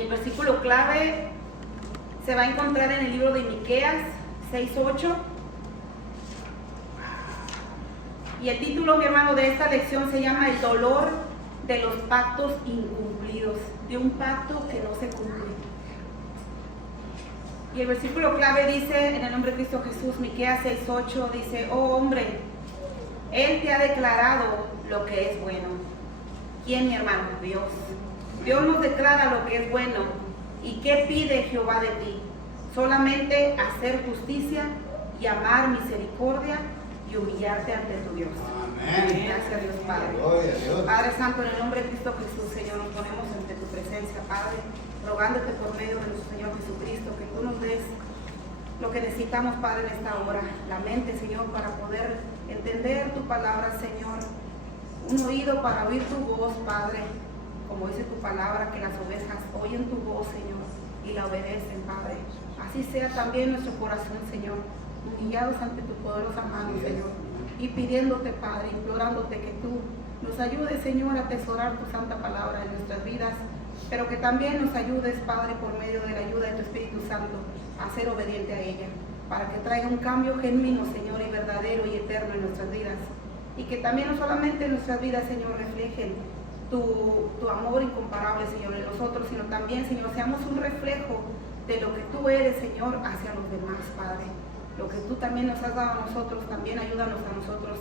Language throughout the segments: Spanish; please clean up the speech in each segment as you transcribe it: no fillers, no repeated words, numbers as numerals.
Y el versículo clave se va a encontrar en el libro de Miqueas 6:8. Y el título, mi hermano, de esta lección se llama El dolor de los pactos incumplidos, de un pacto que no se cumple. Y el versículo clave dice, en el nombre de Cristo Jesús, Miqueas 6:8, dice: oh hombre, Él te ha declarado lo que es bueno. ¿Quién, mi hermano? Dios. Dios nos declara lo que es bueno. ¿Y qué pide Jehová de ti? Solamente hacer justicia y amar misericordia y humillarte ante tu Dios. Amén. Gracias, Dios Padre. Gloria a Dios. Padre Santo, en el nombre de Cristo Jesús, Señor, nos ponemos ante tu presencia, Padre, rogándote por medio de nuestro Señor Jesucristo que tú nos des lo que necesitamos, Padre, en esta hora. La mente, Señor, para poder entender tu palabra, Señor. Un oído para oír tu voz, Padre. Como dice tu palabra, que las ovejas oyen tu voz, Señor, y la obedecen, Padre. Así sea también nuestro corazón, Señor, humillados ante tu poderosa mano, Señor, y pidiéndote, Padre, implorándote que tú nos ayudes, Señor, a atesorar tu santa palabra en nuestras vidas, pero que también nos ayudes, Padre, por medio de la ayuda de tu Espíritu Santo, a ser obediente a ella, para que traiga un cambio genuino, Señor, y verdadero y eterno en nuestras vidas, y que también no solamente en nuestras vidas, Señor, reflejen tu amor incomparable, Señor, en nosotros, sino también, Señor, seamos un reflejo de lo que tú eres, Señor, hacia los demás, Padre. Lo que tú también nos has dado a nosotros, también ayúdanos a nosotros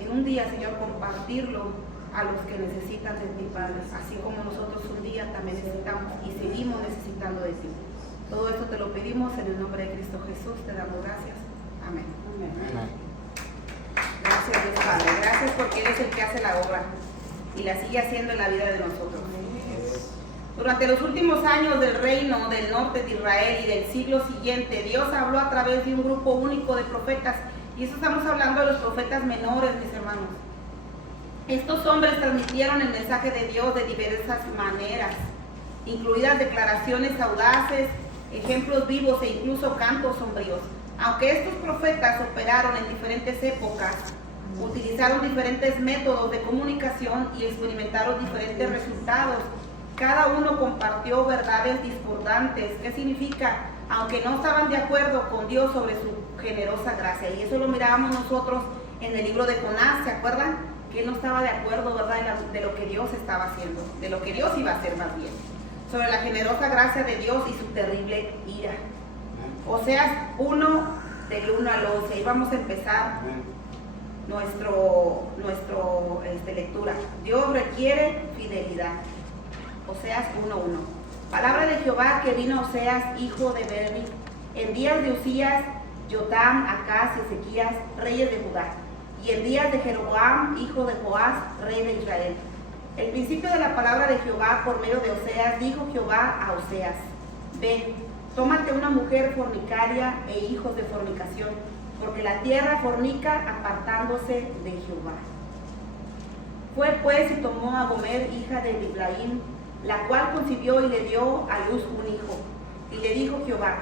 en un día, Señor, compartirlo a los que necesitan de ti, Padre, así como nosotros un día también necesitamos y seguimos necesitando de ti. Todo esto te lo pedimos en el nombre de Cristo Jesús, te damos gracias. Amén. Amén. Gracias, Dios Padre. Gracias porque Él es el que hace la obra y la sigue haciendo en la vida de nosotros. Durante los últimos años del reino del norte de Israel y del siglo siguiente, Dios habló a través de un grupo único de profetas, y eso estamos hablando de los profetas menores, mis hermanos. Estos hombres transmitieron el mensaje de Dios de diversas maneras, incluidas declaraciones audaces, ejemplos vivos e incluso cantos sombríos. Aunque estos profetas operaron en diferentes épocas, utilizaron diferentes métodos de comunicación y experimentaron diferentes resultados, cada uno compartió verdades discordantes. ¿Qué significa? Aunque no estaban de acuerdo con Dios sobre su generosa gracia. Y eso lo mirábamos nosotros en el libro de Jonás, ¿se acuerdan? Que él no estaba de acuerdo, ¿verdad?, de lo que Dios estaba haciendo, de lo que Dios iba a hacer más bien, sobre la generosa gracia de Dios y su terrible ira. Oseas 1, del 1 al 11. Ahí vamos a empezar nuestro lectura. Dios requiere fidelidad. Oseas 1:1. Palabra de Jehová que vino a Oseas, hijo de Berni, en días de Usías, Jotam, Acaz y Ezequías, reyes de Judá, y en días de Jeroboam, hijo de Joás, rey de Israel. El principio de la palabra de Jehová por medio de Oseas, dijo Jehová a Oseas: Ve, tómate una mujer fornicaria e hijos de fornicación, porque la tierra fornica apartándose de Jehová. Fue pues y tomó a Gomer, hija de Diblaim, la cual concibió y le dio a luz un hijo. Y le dijo Jehová: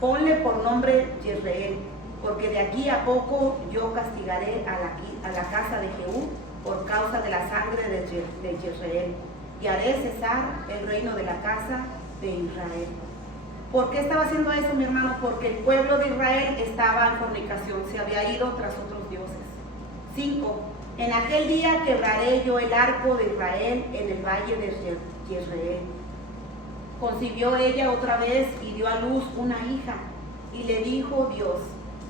ponle por nombre Jezreel, porque de aquí a poco yo castigaré a la casa de Jehú por causa de la sangre de Jezreel, y haré cesar el reino de la casa de Israel. ¿Por qué estaba haciendo eso, mi hermano? Porque el pueblo de Israel estaba en fornicación, se había ido tras otros dioses. 5. En aquel día quebraré yo el arco de Israel en el valle de Jezreel. Concibió ella otra vez y dio a luz una hija, y le dijo Dios: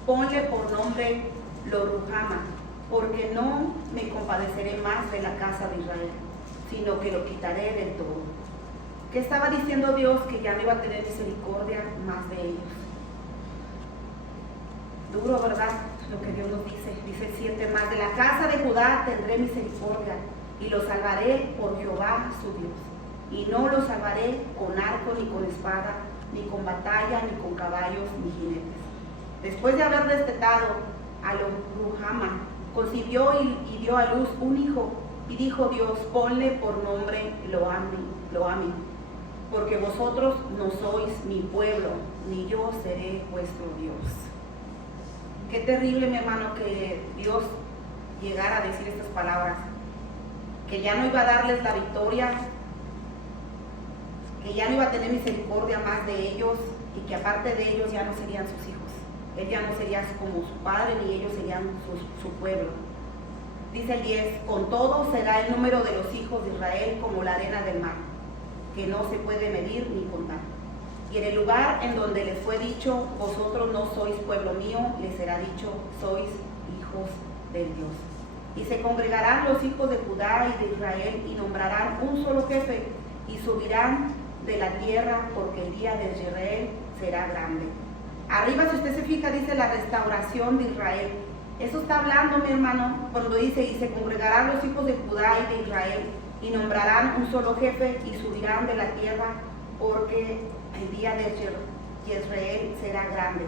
ponle por nombre Lo-ruhama, porque no me compadeceré más de la casa de Israel, sino que lo quitaré del todo. ¿Qué estaba diciendo Dios? Que ya no iba a tener misericordia más de ellos. Duro, ¿verdad? Lo que Dios nos dice. Dice el 7: más de la casa de Judá tendré misericordia, y lo salvaré por Jehová su Dios. Y no lo salvaré con arco, ni con espada, ni con batalla, ni con caballos, ni jinetes. Después de haber destetado a Lo-ruhama, concibió y dio a luz un hijo, y dijo Dios: ponle por nombre Lo-ami, porque vosotros no sois mi pueblo, ni yo seré vuestro Dios. Qué terrible, mi hermano, que Dios llegara a decir estas palabras, que ya no iba a darles la victoria, que ya no iba a tener misericordia más de ellos y que aparte de ellos ya no serían sus hijos. Él ya no sería como su padre ni ellos serían su pueblo. Dice el 10, con todo será el número de los hijos de Israel como la arena del mar, que no se puede medir ni contar. Y en el lugar en donde les fue dicho, vosotros no sois pueblo mío, les será dicho, sois hijos del Dios. Y se congregarán los hijos de Judá y de Israel y nombrarán un solo jefe y subirán de la tierra porque el día de Israel será grande. Arriba, si usted se fija, dice la restauración de Israel. Eso está hablando, mi hermano, cuando dice, y se congregarán los hijos de Judá y de Israel y nombrarán un solo jefe y subirán de la tierra porque el día de Israel será grande.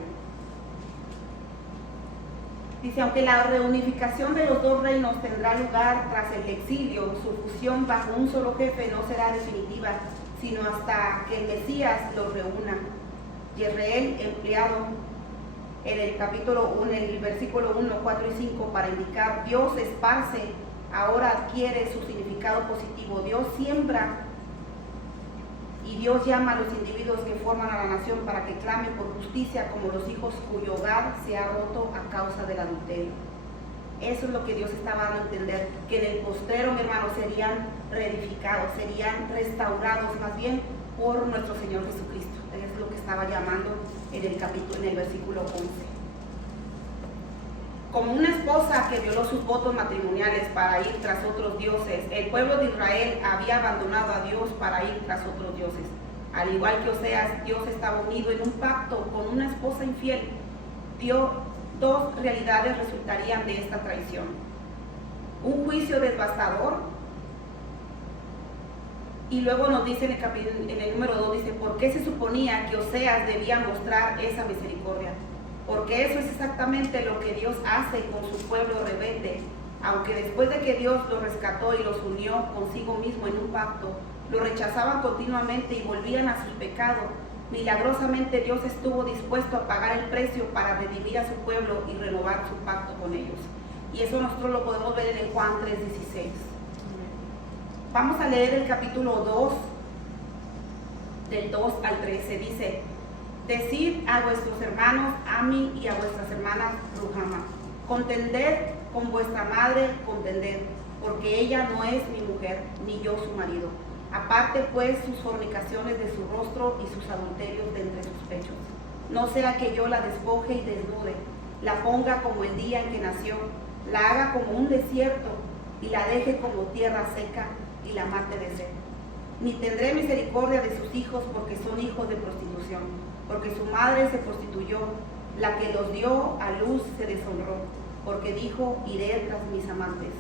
Dice, aunque la reunificación de los dos reinos tendrá lugar tras el exilio, su fusión bajo un solo jefe no será definitiva, sino hasta que el Mesías los reúna. Israel, empleado en el capítulo 1, en el versículo 1, 4 y 5, para indicar Dios esparce, ahora adquiere su significado positivo. Dios siembra y Dios llama a los individuos que forman a la nación para que clamen por justicia como los hijos cuyo hogar se ha roto a causa del adulterio. Eso es lo que Dios estaba dando a entender, que en el postrero, mi hermano, serían reedificados, serían restaurados más bien por nuestro Señor Jesucristo. Eso es lo que estaba llamando en el versículo 11. Como una esposa que violó sus votos matrimoniales para ir tras otros dioses, el pueblo de Israel había abandonado a Dios para ir tras otros dioses. Al igual que Oseas, Dios estaba unido en un pacto con una esposa infiel. Dos realidades resultarían de esta traición: un juicio devastador, y luego nos dice en el número 2, dice, ¿por qué se suponía que Oseas debía mostrar esa misericordia? Porque eso es exactamente lo que Dios hace con su pueblo rebelde. Aunque después de que Dios los rescató y los unió consigo mismo en un pacto, lo rechazaban continuamente y volvían a sus pecados. Milagrosamente Dios estuvo dispuesto a pagar el precio para redimir a su pueblo y renovar su pacto con ellos. Y eso nosotros lo podemos ver en el Juan 3:16. Vamos a leer el capítulo 2, del 2 al 13. Dice, decid a vuestros hermanos Ami y a vuestras hermanas Ruhama, contended con vuestra madre, contended, porque ella no es mi mujer, ni yo su marido. Aparte pues sus fornicaciones de su rostro y sus adulterios de entre sus pechos. No sea que yo la despoje y desnude, la ponga como el día en que nació, la haga como un desierto y la deje como tierra seca y la mate de sed. Ni tendré misericordia de sus hijos porque son hijos de prostitución, porque su madre se prostituyó, la que los dio a luz se deshonró, porque dijo, iré tras mis amantes,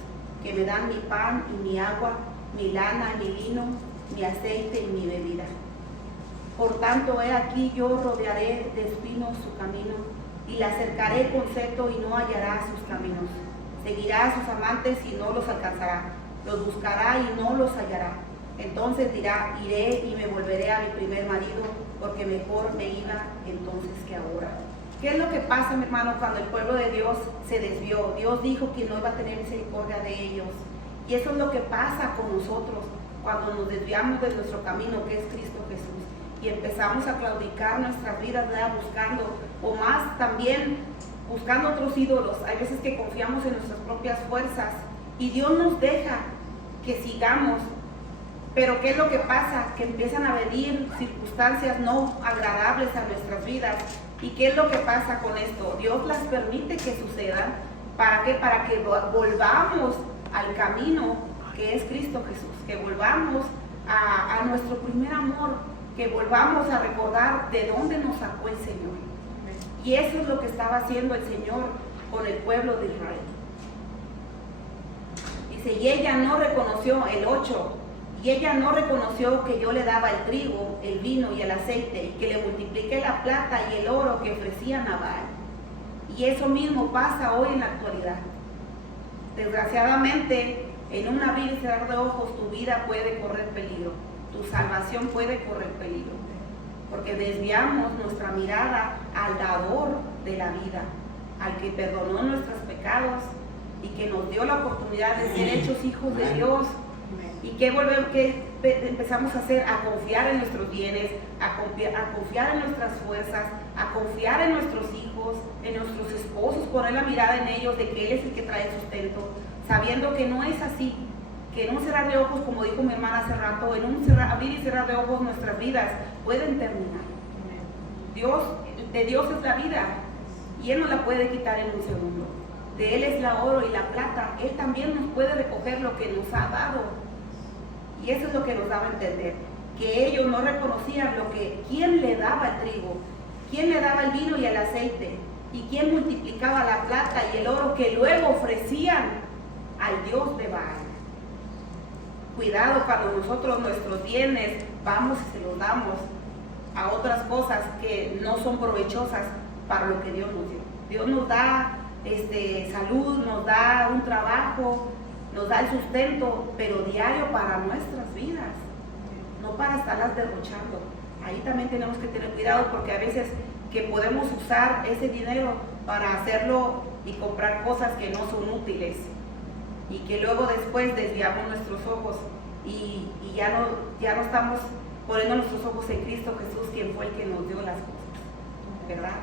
que me dan mi pan y mi agua, mi lana, mi vino, mi aceite y mi bebida. Por tanto, he aquí yo rodearé de espinos su camino, y la cercaré con cetro y no hallará sus caminos. Seguirá a sus amantes y no los alcanzará, los buscará y no los hallará. Entonces dirá, iré y me volveré a mi primer marido, porque mejor me iba entonces que ahora. ¿Qué es lo que pasa, mi hermano, cuando el pueblo de Dios se desvió? Dios dijo que no iba a tener misericordia de ellos. Y eso es lo que pasa con nosotros cuando nos desviamos de nuestro camino, que es Cristo Jesús, y empezamos a claudicar nuestras vidas, ¿verdad? Buscando, o más también buscando otros ídolos. Hay veces que confiamos en nuestras propias fuerzas y Dios nos deja que sigamos. Pero ¿qué es lo que pasa? Que empiezan a venir circunstancias no agradables a nuestras vidas. ¿Y qué es lo que pasa con esto? Dios las permite que sucedan. ¿Para qué? Para que volvamos al camino que es Cristo Jesús, que volvamos a nuestro primer amor, que volvamos a recordar de dónde nos sacó el Señor. Y eso es lo que estaba haciendo el Señor con el pueblo de Israel. Dice, y ella no reconoció, el 8, y ella no reconoció que yo le daba el trigo, el vino y el aceite, y que le multipliqué la plata y el oro que ofrecían a Baal. Y eso mismo pasa hoy en la actualidad. Desgraciadamente, en un abrir y cerrar de ojos, tu vida puede correr peligro, tu salvación puede correr peligro, porque desviamos nuestra mirada al dador de la vida, al que perdonó nuestros pecados y que nos dio la oportunidad de ser hechos hijos de Dios. Y que empezamos a hacer? A confiar en nuestros bienes, a confiar en nuestras fuerzas, a confiar en nuestros hijos, en nuestros esposos, poner la mirada en ellos de que Él es el que trae sustento, sabiendo que no es así, que en un cerrar de ojos, como dijo mi hermana hace rato, en un abrir y cerrar de ojos nuestras vidas pueden terminar. De Dios es la vida y Él no la puede quitar en un segundo. De Él es la oro y la plata. Él también nos puede recoger lo que nos ha dado. Y eso es lo que nos daba a entender, que ellos no reconocían quién le daba el trigo, quién le daba el vino y el aceite, y quién multiplicaba la plata y el oro que luego ofrecían al Dios de Baal. Cuidado cuando nosotros nuestros bienes vamos y se los damos a otras cosas que no son provechosas para lo que Dios nos dio. Dios nos da salud, nos da un trabajo, nos da el sustento, pero diario para nuestras vidas, no para estarlas derrochando. Ahí también tenemos que tener cuidado, porque a veces que podemos usar ese dinero para hacerlo y comprar cosas que no son útiles, y que luego después desviamos nuestros ojos y ya no estamos poniendo nuestros ojos en Cristo Jesús, quien fue el que nos dio las cosas, ¿verdad?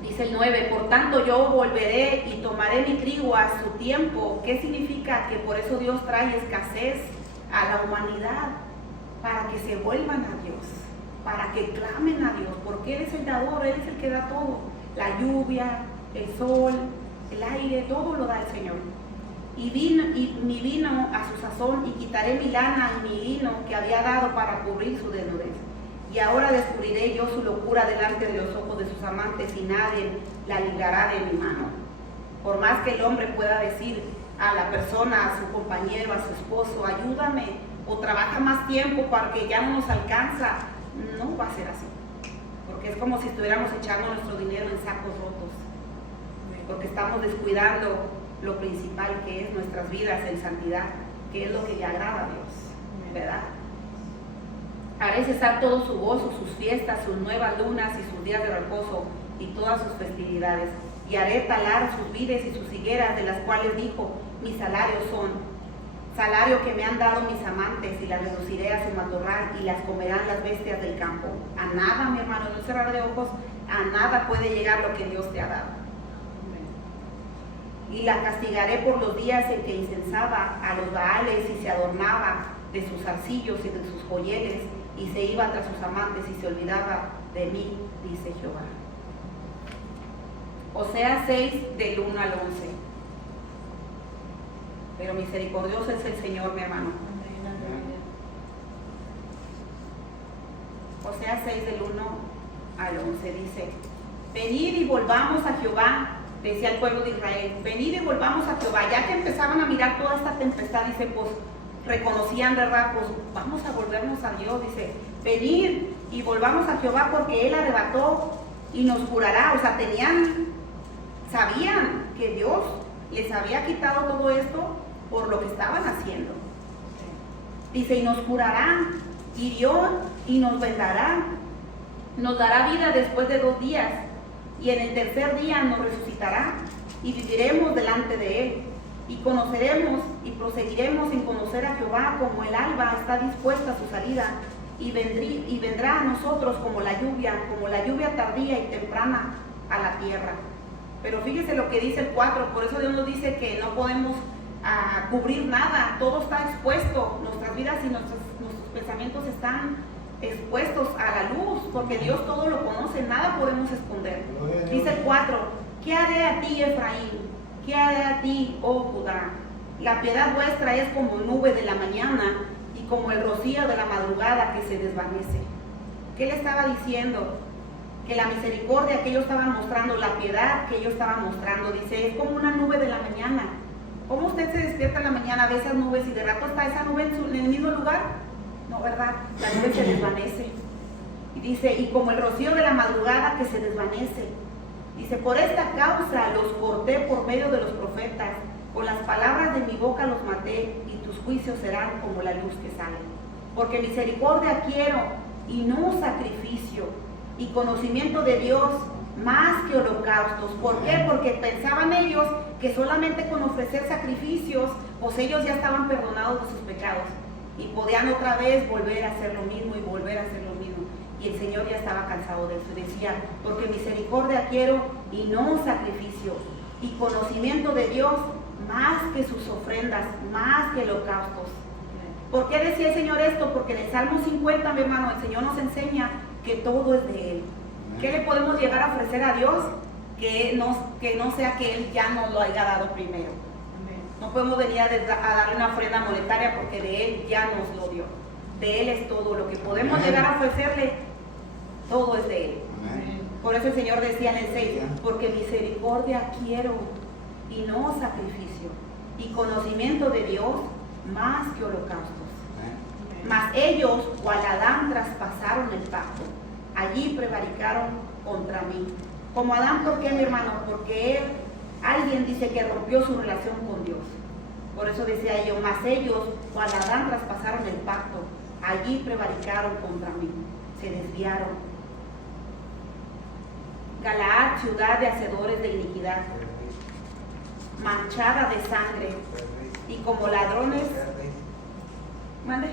Dice el 9, por tanto yo volveré y tomaré mi trigo a su tiempo. ¿Qué significa? Que por eso Dios trae escasez a la humanidad, para que se vuelvan a Dios, para que clamen a Dios, porque Él es el dador, Él es el que da todo, la lluvia, el sol, el aire, todo lo da el Señor. Y mi vino a su sazón, y quitaré mi lana y mi lino que había dado para cubrir su desnudez. Y ahora descubriré yo su locura delante de los ojos de sus amantes, y nadie la librará de mi mano. Por más que el hombre pueda decir a la persona, a su compañero, a su esposo, ayúdame, o trabaja más tiempo para que ya no nos alcanza, no va a ser así. Porque es como si estuviéramos echando nuestro dinero en sacos rotos, porque estamos descuidando lo principal, que es nuestras vidas en santidad, que es lo que le agrada a Dios, ¿verdad? Haré cesar todo su gozo, sus fiestas, sus nuevas lunas y sus días de reposo y todas sus festividades. Y haré talar sus vides y sus higueras, de las cuales dijo, mis salarios son salario que me han dado mis amantes, y las reduciré a su matorral, y las comerán las bestias del campo. A nada, mi hermano, no cerrar de ojos, a nada puede llegar lo que Dios te ha dado. Y la castigaré por los días en que incensaba a los Baales y se adornaba de sus arcillos y de sus joyeles, y se iba tras sus amantes y se olvidaba de mí, dice Jehová. Oseas 6, del 1 al 11. Pero misericordioso es el Señor, mi hermano. Oseas 6, del 1 al 11 dice, venid y volvamos a Jehová, decía el pueblo de Israel, venid y volvamos a Jehová. Ya que empezaban a mirar toda esta tempestad, dice, pues reconocían, ¿verdad? Pues vamos a volvernos a Dios, dice, venid y volvamos a Jehová, porque Él arrebató y nos curará. O sea, sabían que Dios les había quitado todo esto por lo que estaban haciendo. Dice, y nos curará, y Dios, y nos vendará, nos dará vida después de 2 días, y en el tercer día nos resucitará, y viviremos delante de Él. Y conoceremos y proseguiremos en conocer a Jehová, como el alba está dispuesta a su salida, y vendrá a nosotros como la lluvia tardía y temprana a la tierra. Pero fíjese lo que dice el 4, por eso Dios nos dice que no podemos cubrir nada, todo está expuesto, nuestras vidas y nuestros pensamientos están expuestos a la luz, porque Dios todo lo conoce, nada podemos esconder. Dice el 4, ¿qué haré a ti, Efraín? ¿Qué haré a ti, oh Judá? La piedad vuestra es como nube de la mañana y como el rocío de la madrugada que se desvanece. ¿Qué le estaba diciendo? Que la misericordia que ellos estaban mostrando, la piedad que ellos estaban mostrando, dice, es como una nube de la mañana. ¿Cómo usted se despierta en la mañana, ve esas nubes y de rato está esa nube en el mismo lugar? No, ¿verdad? La nube se desvanece. Y dice, y como el rocío de la madrugada que se desvanece. Dice, por esta causa los corté por medio de los profetas, con las palabras de mi boca los maté, y tus juicios serán como la luz que sale. Porque misericordia quiero, y no sacrificio, y conocimiento de Dios más que holocaustos. ¿Por qué? Porque pensaban ellos que solamente con ofrecer sacrificios, pues ellos ya estaban perdonados de sus pecados. y podían otra vez volver a hacer lo mismo y volver a hacer lo mismo. Y el Señor ya estaba cansado de eso. Decía, porque misericordia quiero y no sacrificio, y conocimiento de Dios más que sus ofrendas, más que holocaustos. ¿Por qué decía el Señor esto? Porque en el Salmo 50, mi hermano, el Señor nos enseña que todo es de Él. ¿Qué le podemos llegar a ofrecer a Dios? Que no sea que Él ya nos lo haya dado primero. No podemos venir a darle una ofrenda monetaria porque de Él ya nos lo dio. De Él es todo. Lo que podemos llegar a ofrecerle, todo es de Él. Por eso el Señor decía en el 6, porque misericordia quiero y no sacrificio, y conocimiento de Dios más que holocaustos. Mas ellos, cual Adán, traspasaron el pacto. Allí prevaricaron contra mí. Como Adán, ¿por qué, mi hermano? Porque alguien dice que rompió su relación con Dios. Por eso decía yo, mas ellos, cual Adán, traspasaron el pacto. Allí prevaricaron contra mí. Se desviaron. Galaad, ciudad de hacedores de iniquidad, manchada de sangre, y como ladrones, ¿mande?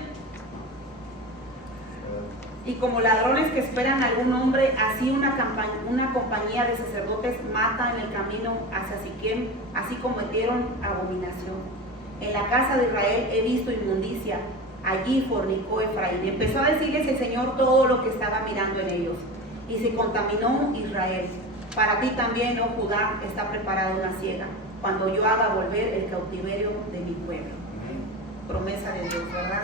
Y como ladrones que esperan a algún hombre, así una compañía de sacerdotes mata en el camino hacia Siquem, así cometieron abominación. En la casa de Israel he visto inmundicia, allí fornicó Efraín. Empezó a decirles el Señor todo lo que estaba mirando en ellos. Y se contaminó Israel. Para ti también, oh Judá, está preparada una siega, cuando yo haga volver el cautiverio de mi pueblo. Promesa de Dios, ¿verdad?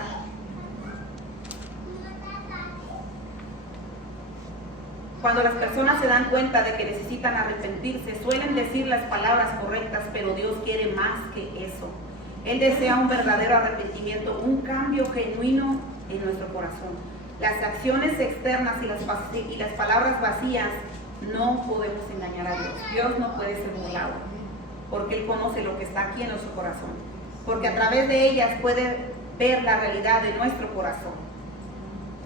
Cuando las personas se dan cuenta de que necesitan arrepentirse, suelen decir las palabras correctas, pero Dios quiere más que eso. Él desea un verdadero arrepentimiento, un cambio genuino en nuestro corazón. Las acciones externas y las palabras vacías no podemos engañar a Dios. Dios no puede ser burlado, porque Él conoce lo que está aquí en nuestro corazón. Porque a través de ellas puede ver la realidad de nuestro corazón.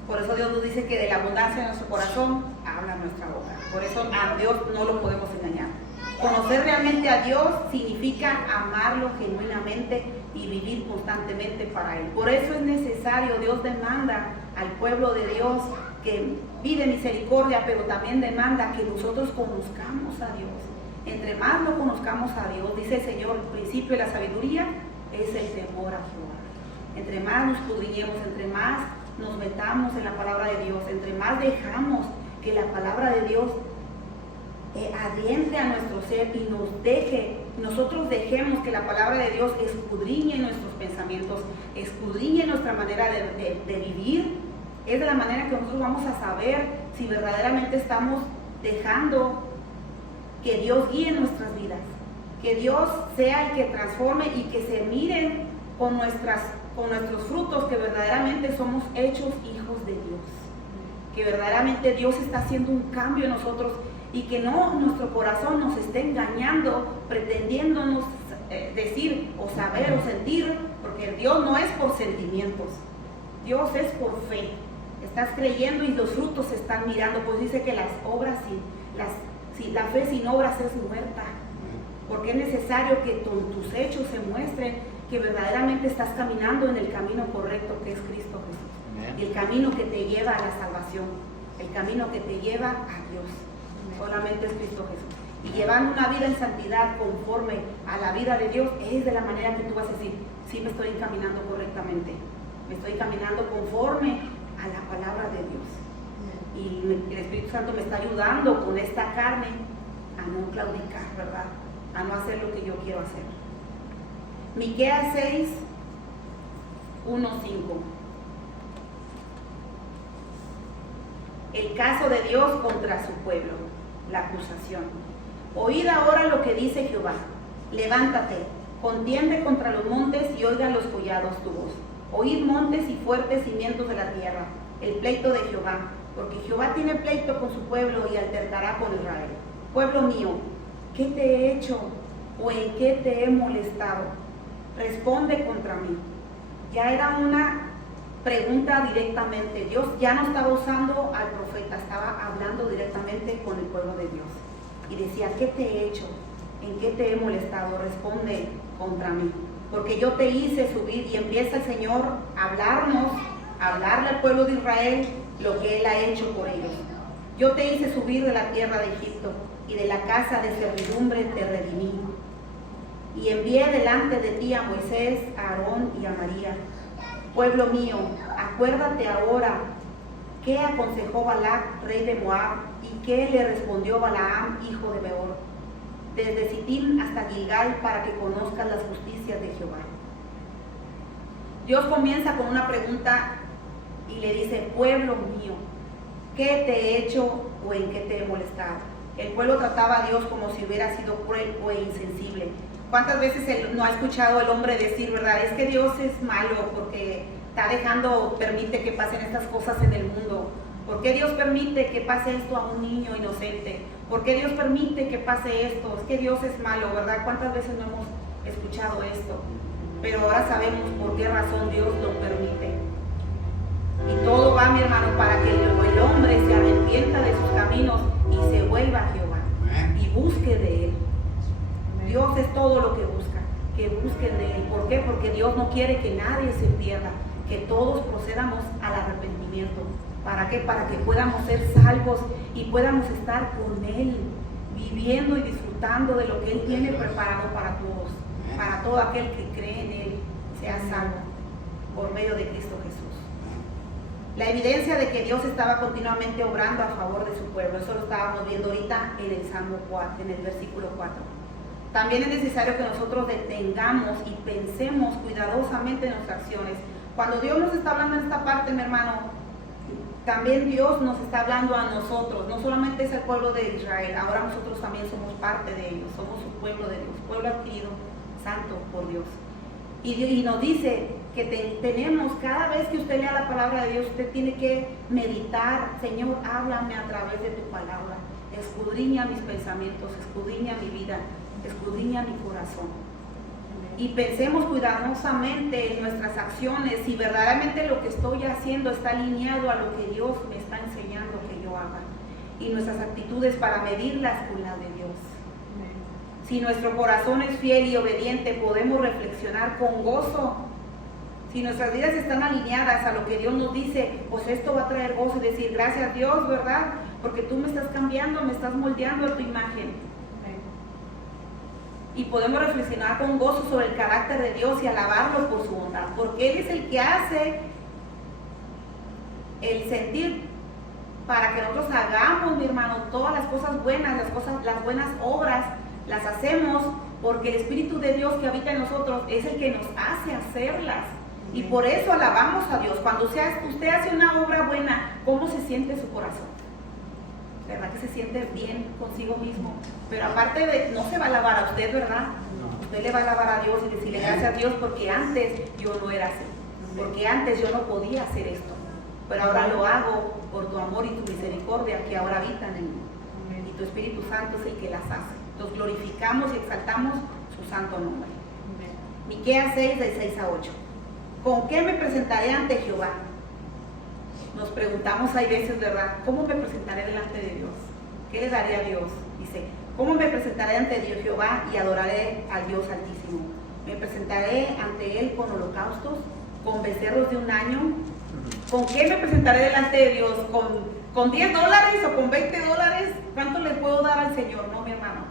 Por eso Dios nos dice que de la abundancia de nuestro corazón habla nuestra boca. Por eso a Dios no lo podemos engañar. Conocer realmente a Dios significa amarlo genuinamente y vivir constantemente para Él. Por eso es necesario, Dios demanda al pueblo de Dios que pide misericordia, pero también demanda que nosotros conozcamos a Dios. Entre más lo conozcamos a Dios, dice el Señor, el principio de la sabiduría es el temor a Jehová. Entre más nos escudriñemos, entre más nos metamos en la palabra de Dios, entre más dejamos que la palabra de Dios adriente a nuestro ser y nosotros dejemos que la palabra de Dios escudriñe nuestros pensamientos, escudriñe nuestra manera de vivir, es de la manera que nosotros vamos a saber si verdaderamente estamos dejando que Dios guíe nuestras vidas, que Dios sea el que transforme y que se miren con nuestros frutos, que verdaderamente somos hechos hijos de Dios, que verdaderamente Dios está haciendo un cambio en nosotros y que no nuestro corazón nos esté engañando, pretendiéndonos decir o saber o sentir, porque Dios no es por sentimientos, Dios es por fe. Estás creyendo y los frutos se están mirando, pues dice que las obras la fe sin obras es muerta, porque es necesario que tus hechos se muestren que verdaderamente estás caminando en el camino correcto, que es Cristo Jesús, y el camino que te lleva a la salvación, el camino que te lleva a Dios. Solamente es Cristo Jesús. Y llevando una vida en santidad conforme a la vida de Dios, es de la manera que tú vas a decir, sí me estoy encaminando correctamente, me estoy caminando conforme a la palabra de Dios. Y el Espíritu Santo me está ayudando con esta carne a no claudicar, ¿verdad? A no hacer lo que yo quiero hacer. Miqueas 6, 1, 5. El caso de Dios contra su pueblo, la acusación. Oíd ahora lo que dice Jehová. Levántate, contiende contra los montes y oigan los collados tu voz. Oíd montes y fuertes cimientos de la tierra, el pleito de Jehová, porque Jehová tiene pleito con su pueblo y altercará con Israel. Pueblo mío, ¿qué te he hecho o en qué te he molestado? Responde contra mí. Ya era una pregunta directamente. Dios ya no estaba usando al profeta, estaba hablando directamente con el pueblo de Dios. Y decía, ¿qué te he hecho? ¿En qué te he molestado? Responde contra mí. porque yo te hice subir, y empieza el Señor a hablarle al pueblo de Israel lo que Él ha hecho por ellos. Yo te hice subir de la tierra de Egipto, y de la casa de servidumbre te redimí. Y envié delante de ti a Moisés, a Aarón y a María. Pueblo mío, acuérdate ahora qué aconsejó Balac, rey de Moab, y qué le respondió Balaam, hijo de Beor, desde Sittim hasta Gilgal, para que conozcas las justicias de Jehová. Dios comienza con una pregunta y le dice: pueblo mío, ¿qué te he hecho o en qué te he molestado? El pueblo trataba a Dios como si hubiera sido cruel o insensible. ¿Cuántas veces no ha escuchado el hombre decir, verdad, es que Dios es malo porque está dejando, permite que pasen estas cosas en el mundo? ¿Por qué Dios permite que pase esto a un niño inocente? ¿Por qué Dios permite que pase esto? Es que Dios es malo, ¿verdad? ¿Cuántas veces no hemos escuchado esto? Pero ahora sabemos por qué razón Dios lo permite. Y todo va, mi hermano, para que el hombre se arrepienta de sus caminos y se vuelva a Jehová y busque de Él. Dios es todo lo que busca, que busquen de Él. ¿Por qué? Porque Dios no quiere que nadie se pierda, que todos procedamos al arrepentimiento. ¿Para qué? Para que podamos ser salvos y podamos estar con Él, viviendo y disfrutando de lo que Él tiene preparado para todos, para todo aquel que cree en Él, sea salvo por medio de Cristo Jesús. La evidencia de que Dios estaba continuamente obrando a favor de su pueblo, eso lo estábamos viendo ahorita en el Salmo 4, en el versículo 4. También es necesario que nosotros detengamos y pensemos cuidadosamente en nuestras acciones. Cuando Dios nos está hablando en esta parte, mi hermano, también Dios nos está hablando a nosotros. No solamente es el pueblo de Israel, ahora nosotros también somos parte de ellos, somos su pueblo de Dios, pueblo adquirido, santo por Dios. Y nos dice que tenemos, cada vez que usted lea la palabra de Dios, usted tiene que meditar: Señor, háblame a través de tu palabra, escudriña mis pensamientos, escudriña mi vida, escudriña mi corazón. Y pensemos cuidadosamente en nuestras acciones, si verdaderamente lo que estoy haciendo está alineado a lo que Dios me está enseñando que yo haga, y nuestras actitudes para medirlas con la de Dios. Si nuestro corazón es fiel y obediente, podemos reflexionar con gozo. Si nuestras vidas están alineadas a lo que Dios nos dice, pues esto va a traer gozo y decir: gracias Dios, ¿verdad? Porque tú me estás cambiando, me estás moldeando a tu imagen. Y podemos reflexionar con gozo sobre el carácter de Dios y alabarlo por su bondad, porque Él es el que hace el sentir para que nosotros hagamos, mi hermano, todas las cosas buenas, las buenas obras, las hacemos porque el Espíritu de Dios que habita en nosotros es el que nos hace hacerlas. Y por eso alabamos a Dios. Cuando usted hace una obra buena, ¿cómo se siente su corazón? ¿Verdad que se siente bien consigo mismo? Pero aparte de, no se va a alabar a usted, ¿verdad? No. Usted le va a alabar a Dios y decirle: gracias a Dios, porque antes yo no era así, porque antes yo no podía hacer esto, pero ahora lo hago por tu amor y tu misericordia que ahora habitan en mí. Y tu Espíritu Santo es el que las hace. Entonces glorificamos y exaltamos su santo nombre. Miqueas 6, del 6 a 8. ¿Con qué me presentaré ante Jehová? Nos preguntamos, hay veces, ¿verdad? ¿Cómo me presentaré delante de Dios? ¿Qué le daré a Dios? Dice: ¿cómo me presentaré ante Dios Jehová y adoraré al Dios Altísimo? ¿Me presentaré ante Él con holocaustos, con becerros de un año? ¿Con qué me presentaré delante de Dios? ¿Con $10 o con $20? ¿Cuánto le puedo dar al Señor? No, mi hermano.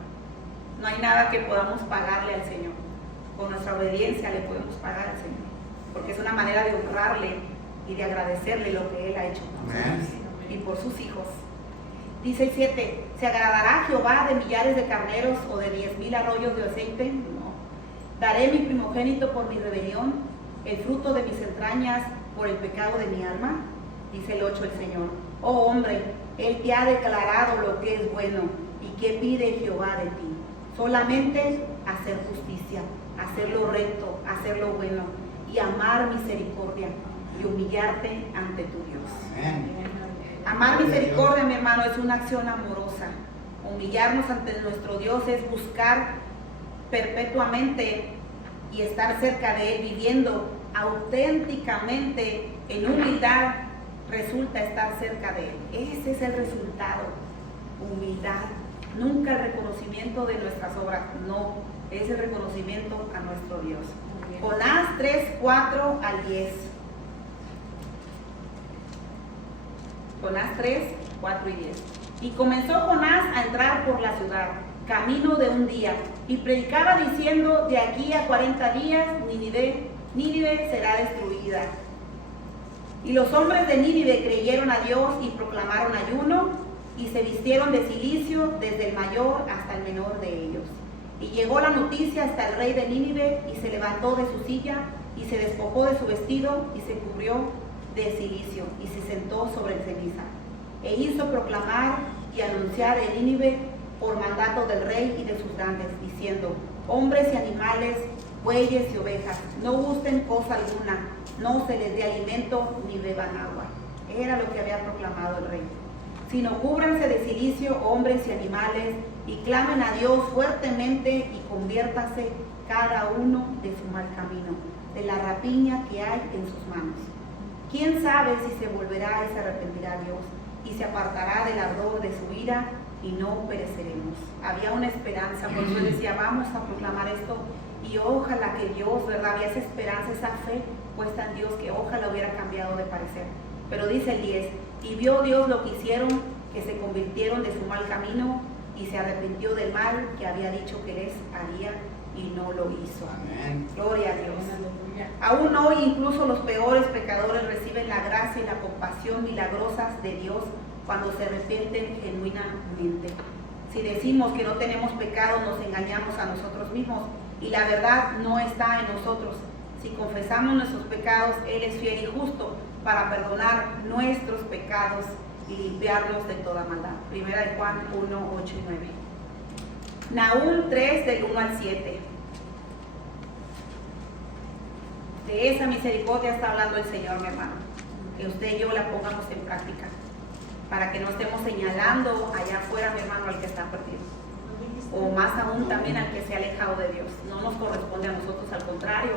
No hay nada que podamos pagarle al Señor. Con nuestra obediencia le podemos pagar al Señor, porque es una manera de honrarle y de agradecerle lo que Él ha hecho por nosotros y por sus hijos. Dice el 7: ¿se agradará Jehová de millares de carneros o de 10,000 arroyos de aceite? No. ¿Daré mi primogénito por mi rebelión, el fruto de mis entrañas por el pecado de mi alma? Dice el 8 el Señor: oh hombre, Él te ha declarado lo que es bueno, y qué pide Jehová de ti: solamente hacer justicia, hacer lo recto, hacer lo bueno, y amar misericordia, y humillarte ante tu Dios. Amén. Amar misericordia, mi hermano, es una acción amorosa. Humillarnos ante nuestro Dios es buscar perpetuamente y estar cerca de Él, viviendo auténticamente en humildad. Resulta estar cerca de Él. Ese es el resultado. Humildad. Nunca el reconocimiento de nuestras obras, no, es el reconocimiento a nuestro Dios. Jonás 3, 4 al 10. Jonás 3, 4 y 10. Y comenzó Jonás a entrar por la ciudad, camino de un día, y predicaba diciendo: de aquí a 40 días Nínive será destruida. Y los hombres de Nínive creyeron a Dios y proclamaron ayuno, y se vistieron de cilicio desde el mayor hasta el menor de ellos. Y llegó la noticia hasta el rey de Nínive, y se levantó de su silla, y se despojó de su vestido, y se cubrió de cilicio, y se sentó sobre el ceniza. E hizo proclamar y anunciar en Nínive por mandato del rey y de sus grandes, diciendo: hombres y animales, bueyes y ovejas, no gusten cosa alguna, no se les dé alimento ni beban agua. Era lo que había proclamado el rey. Sino cúbranse de cilicio hombres y animales, y clamen a Dios fuertemente, y conviértase cada uno de su mal camino, de la rapiña que hay en sus manos. ¿Quién sabe si se volverá y se arrepentirá Dios, y se apartará del ardor de su ira, y no pereceremos? Había una esperanza, por eso decía: vamos a proclamar esto, y ojalá que Dios, ¿verdad? Había esa esperanza, esa fe puesta en Dios, que ojalá hubiera cambiado de parecer. Pero dice el 10: y vio Dios lo que hicieron, que se convirtieron de su mal camino, y se arrepintió del mal que había dicho que les haría, y no lo hizo. Amén. Gloria a Dios. Aún hoy incluso los peores pecadores reciben la gracia y la compasión milagrosas de Dios cuando se arrepienten genuinamente. Si decimos que no tenemos pecado, nos engañamos a nosotros mismos, y la verdad no está en nosotros. Si confesamos nuestros pecados, Él es fiel y justo para perdonar nuestros pecados y limpiarnos de toda maldad. Primera de Juan 1, 8 y 9. Nahum 3, del 1 al 7. De esa misericordia está hablando el Señor, mi hermano. Que usted y yo la pongamos en práctica, para que no estemos señalando allá afuera, mi hermano, al que está perdido, o más aún también al que se ha alejado de Dios. No nos corresponde a nosotros, al contrario,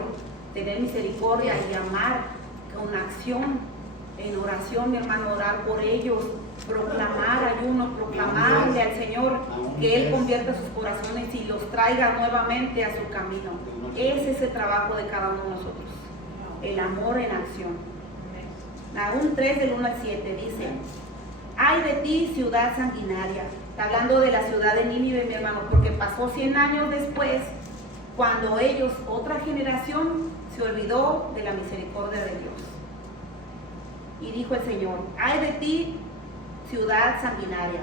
tener misericordia y amar con acción, en oración, mi hermano, orar por ellos, proclamar ayuno, proclamarle al Señor que Él convierta sus corazones y los traiga nuevamente a su camino. Ese es el trabajo de cada uno de nosotros, el amor en acción. Nahum 3, del 1 al 7 dice: ay de ti, ciudad sanguinaria. Está hablando de la ciudad de Nínive, mi hermano, porque pasó 100 años después, cuando ellos, otra generación, se olvidó de la misericordia de Dios. Y dijo el Señor: ay de ti, ciudad sanguinaria.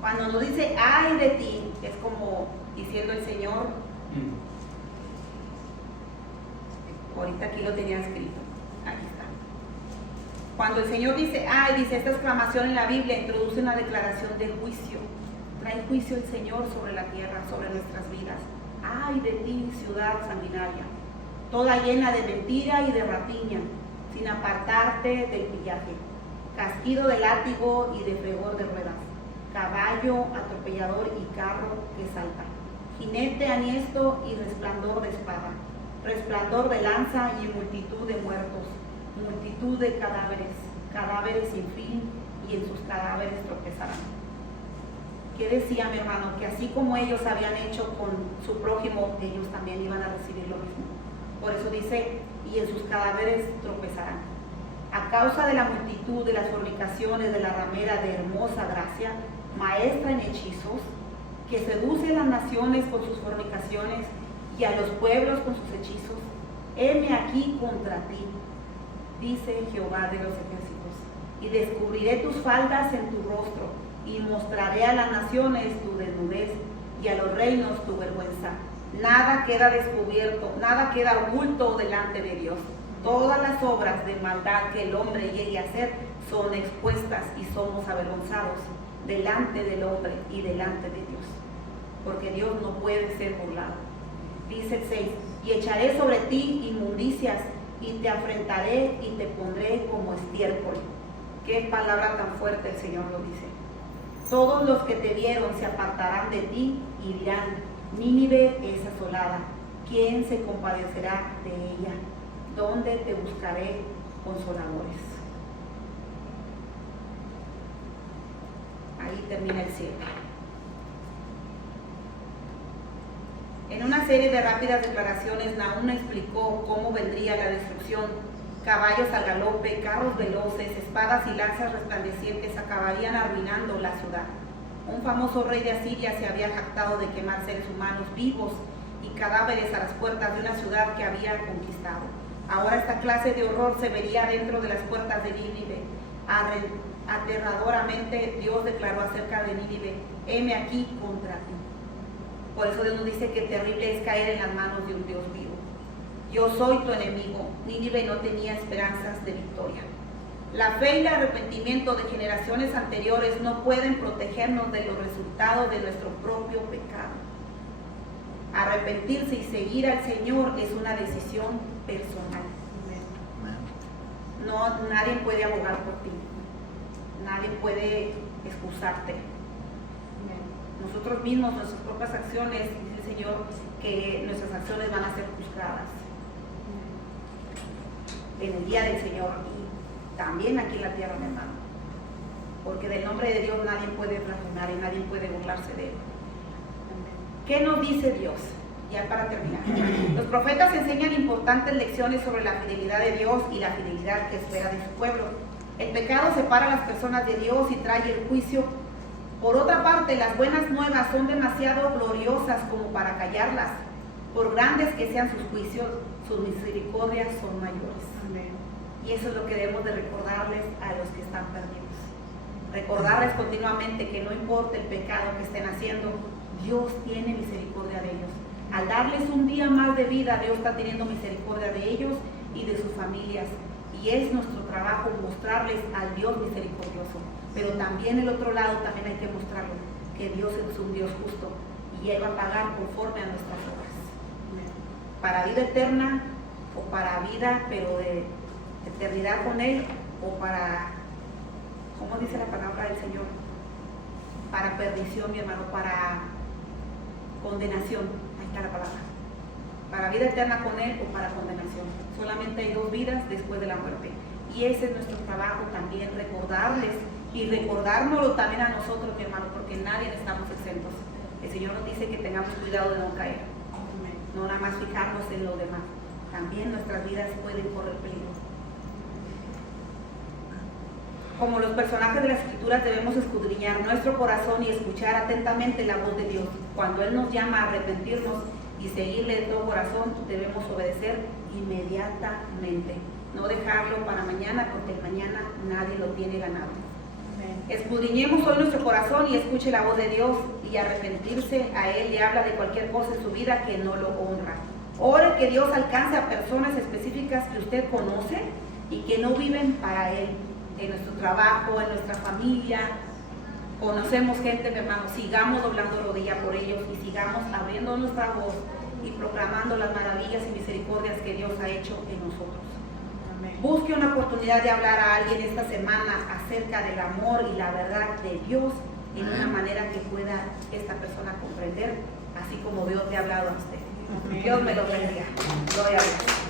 Cuando nos dice ay de ti, es como diciendo el Señor, ahorita aquí lo tenía escrito, aquí está. Cuando el Señor dice ay, dice esta exclamación en la Biblia, introduce una declaración de juicio. Trae juicio el Señor sobre la tierra, sobre nuestras vidas. Ay de ti, ciudad sanguinaria, toda llena de mentira y de rapiña, sin apartarte del pillaje, casquido de látigo y de fregor de ruedas, caballo atropellador y carro que salta, jinete aniesto y resplandor de espada, resplandor de lanza y multitud de muertos, multitud de cadáveres, cadáveres sin fin, y en sus cadáveres tropezarán. ¿Qué decía, mi hermano? Que así como ellos habían hecho con su prójimo, ellos también iban a recibir lo mismo. Por eso dice: y en sus cadáveres tropezarán. A causa de la multitud de las fornicaciones de la ramera de hermosa gracia, maestra en hechizos, que seduce a las naciones con sus fornicaciones y a los pueblos con sus hechizos, heme aquí contra ti, dice Jehová de los ejércitos, y descubriré tus faldas en tu rostro, y mostraré a las naciones tu desnudez, y a los reinos tu vergüenza. Nada queda descubierto, nada queda oculto delante de Dios. Todas las obras de maldad que el hombre llegue a hacer son expuestas, y somos avergonzados delante del hombre y delante de Dios, porque Dios no puede ser burlado. Dice el 6: y echaré sobre ti inmundicias, y te afrentaré y te pondré como estiércol. Qué palabra tan fuerte, el Señor lo dice. Todos los que te vieron se apartarán de ti y dirán: Nínive es asolada, ¿quién se compadecerá de ella? ¿Dónde te buscaré consoladores? Ahí termina el 7. En una serie de rápidas declaraciones, Nahum explicó cómo vendría la destrucción. Caballos al galope, carros veloces, espadas y lanzas resplandecientes acabarían arruinando la ciudad. Un famoso rey de Asiria se había jactado de quemar seres humanos vivos y cadáveres a las puertas de una ciudad que había conquistado. Ahora esta clase de horror se vería dentro de las puertas de Nínive. Aterradoramente Dios declaró acerca de Nínive: heme aquí contra ti. Por eso Dios nos dice que terrible es caer en las manos de un Dios vivo. Yo soy tu enemigo. Nínive no tenía esperanzas de victoria. La fe y el arrepentimiento de generaciones anteriores no pueden protegernos de los resultados de nuestro propio pecado. Arrepentirse y seguir al Señor es una decisión personal. No, nadie puede abogar por ti. Nadie puede excusarte. Nosotros mismos, nuestras propias acciones, dice el Señor, que nuestras acciones van a ser juzgadas en el día del Señor y también aquí en la tierra, mi hermano. Porque del nombre de Dios nadie puede blasfemar y nadie puede burlarse de él. ¿Qué nos dice Dios? Ya para terminar. Los profetas enseñan importantes lecciones sobre la fidelidad de Dios y la fidelidad que espera de su pueblo. El pecado separa a las personas de Dios y trae el juicio. Por otra parte, las buenas nuevas son demasiado gloriosas como para callarlas. Por grandes que sean sus juicios, sus misericordias son mayores. Amén. Y eso es lo que debemos de recordarles a los que están perdidos. Recordarles continuamente que no importa el pecado que estén haciendo, Dios tiene misericordia de ellos. Al darles un día más de vida, Dios está teniendo misericordia de ellos y de sus familias. Y es nuestro trabajo mostrarles al Dios misericordioso. Pero también el otro lado también hay que mostrarles que Dios es un Dios justo y Él va a pagar conforme a nuestras obras. Para vida eterna o para vida, pero de eternidad con Él, o para, ¿cómo dice la palabra del Señor? Para perdición, mi hermano, para condenación. Ahí está la palabra. Para vida eterna con Él o para condenación. Solamente hay dos vidas después de la muerte. Y ese es nuestro trabajo también, recordarles y recordárnoslo también a nosotros, mi hermano, porque nadie estamos exentos. El Señor nos dice que tengamos cuidado de no caer. No nada más fijarnos en lo demás. También nuestras vidas pueden correr peligro. Como los personajes de las Escrituras debemos escudriñar nuestro corazón y escuchar atentamente la voz de Dios. Cuando Él nos llama a arrepentirnos y seguirle de todo corazón, debemos obedecer inmediatamente. No dejarlo para mañana, porque el mañana nadie lo tiene ganado. Escudriñemos hoy nuestro corazón y escuche la voz de Dios, y arrepentirse a Él le habla de cualquier cosa en su vida que no lo honra. Ore que Dios alcance a personas específicas que usted conoce y que no viven para Él. En nuestro trabajo, en nuestra familia, conocemos gente, mi hermano, sigamos doblando rodilla por ellos y sigamos abriendo nuestra voz y proclamando las maravillas y misericordias que Dios ha hecho en nosotros. Busque una oportunidad de hablar a alguien esta semana acerca del amor y la verdad de Dios en una manera que pueda esta persona comprender, así como Dios le ha hablado a usted. Dios me lo bendiga. Gloria a Dios.